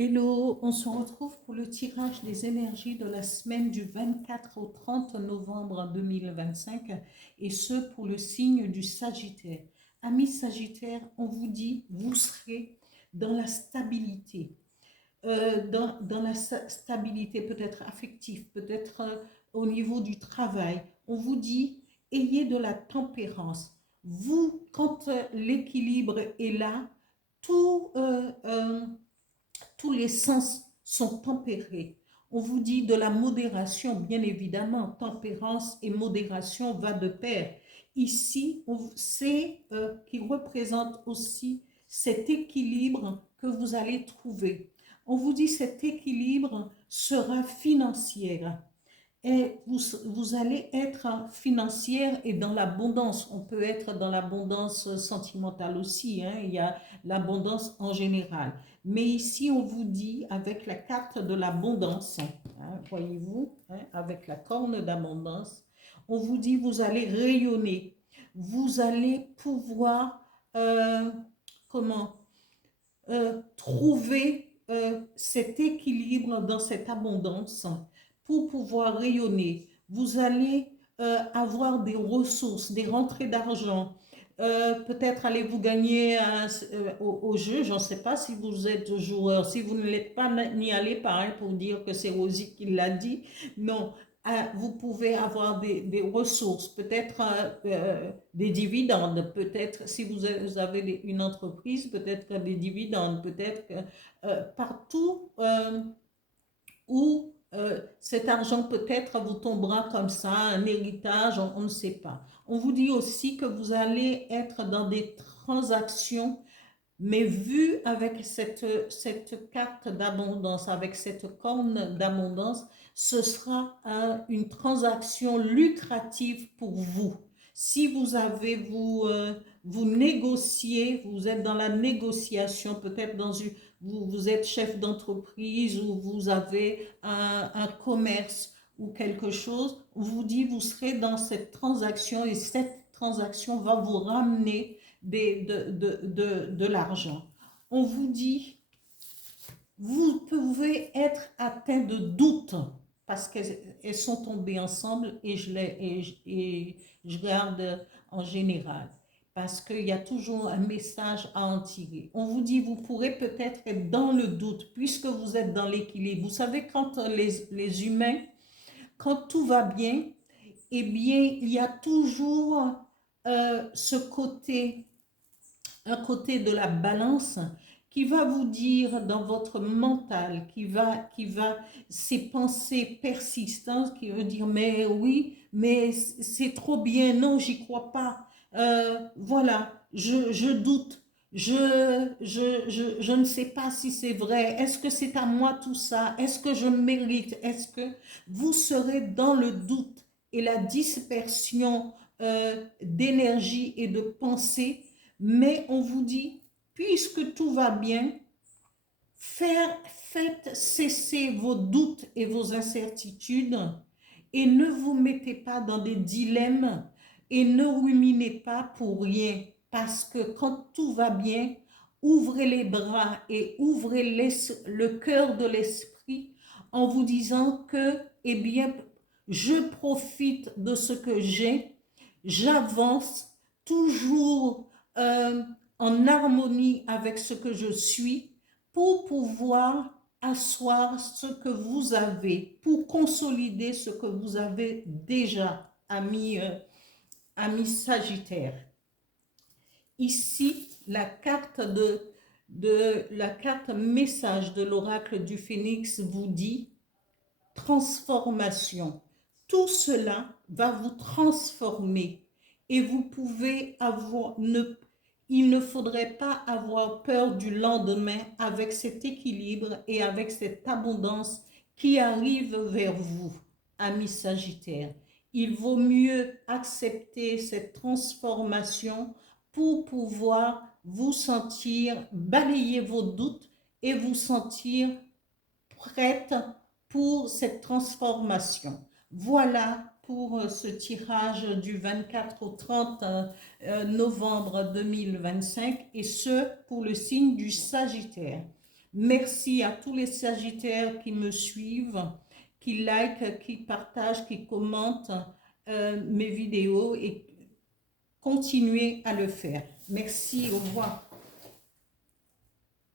Hello, on se retrouve pour le tirage des énergies de la semaine du 24 au 30 novembre 2025 et ce pour le signe du Sagittaire. Amis Sagittaires, on vous dit, vous serez dans la stabilité, dans la stabilité peut-être affective, peut-être au niveau du travail. On vous dit, ayez de la tempérance. Vous, quand l'équilibre est là, tout... tous les sens sont tempérés. On vous dit de la modération, bien évidemment, tempérance et modération va de pair. Ici, c'est qui représente aussi cet équilibre que vous allez trouver. On vous dit cet équilibre sera financier et vous allez être financière et dans l'abondance. On peut être dans l'abondance sentimentale aussi, hein. Il y a l'abondance en général. Mais ici, on vous dit avec la carte de l'abondance, hein, voyez-vous, hein, avec la corne d'abondance, on vous dit vous allez rayonner. Vous allez pouvoir, comment, trouver cet équilibre dans cette abondance pour pouvoir rayonner. Vous allez avoir des ressources, des rentrées d'argent. Peut-être allez-vous gagner au jeu, je ne sais pas si vous êtes joueur, si vous ne l'êtes pas, n'y allez pas hein, pour dire que c'est Rosie qui l'a dit. Non, vous pouvez avoir des ressources, peut-être des dividendes, peut-être si vous avez une entreprise, peut-être des dividendes, peut-être partout où cet argent peut-être vous tombera comme ça, un héritage, on ne sait pas. On vous dit aussi que vous allez être dans des transactions mais vu avec cette carte d'abondance, avec cette corne d'abondance, ce sera une transaction lucrative pour vous. Si vous négociez, vous êtes dans la négociation, peut-être vous êtes chef d'entreprise ou vous avez un commerce ou quelque chose, on vous dit vous serez dans cette transaction et cette transaction va vous ramener de l'argent. On vous dit, vous pouvez être atteint de doutes parce qu'elles sont tombées ensemble et je regarde en général parce qu'il y a toujours un message à en tirer. On vous dit, vous pourrez peut-être être dans le doute puisque vous êtes dans l'équilibre. Vous savez, quand les humains, quand tout va bien, eh bien, il y a toujours ce côté un côté de la balance qui va vous dire dans votre mental, ces pensées persistantes qui vont dire mais oui, mais c'est trop bien, non, j'y crois pas. Voilà, je doute, je ne sais pas si c'est vrai, est-ce que c'est à moi tout ça, est-ce que je mérite, est-ce que vous serez dans le doute et la dispersion d'énergie et de pensée mais on vous dit, puisque tout va bien, faites cesser vos doutes et vos incertitudes et ne vous mettez pas dans des dilemmes et ne ruminez pas pour rien. Parce que quand tout va bien, ouvrez les bras et ouvrez le cœur de l'esprit en vous disant que, eh bien, je profite de ce que j'ai, j'avance toujours en harmonie avec ce que je suis pour pouvoir asseoir ce que vous avez, pour consolider ce que vous avez déjà, amis Sagittaire. Ici, la carte message de l'oracle du Phénix vous dit transformation. Tout cela va vous transformer et vous pouvez il ne faudrait pas avoir peur du lendemain avec cet équilibre et avec cette abondance qui arrive vers vous, amis Sagittaires. Il vaut mieux accepter cette transformation pour pouvoir vous sentir, balayer vos doutes et vous sentir prête pour cette transformation. Voilà pour ce tirage du 24 au 30 novembre 2025 et ce pour le signe du Sagittaire. Merci à tous les Sagittaires qui me suivent, qui likent, qui partagent, qui commentent mes vidéos et continuez à le faire. Merci, au revoir.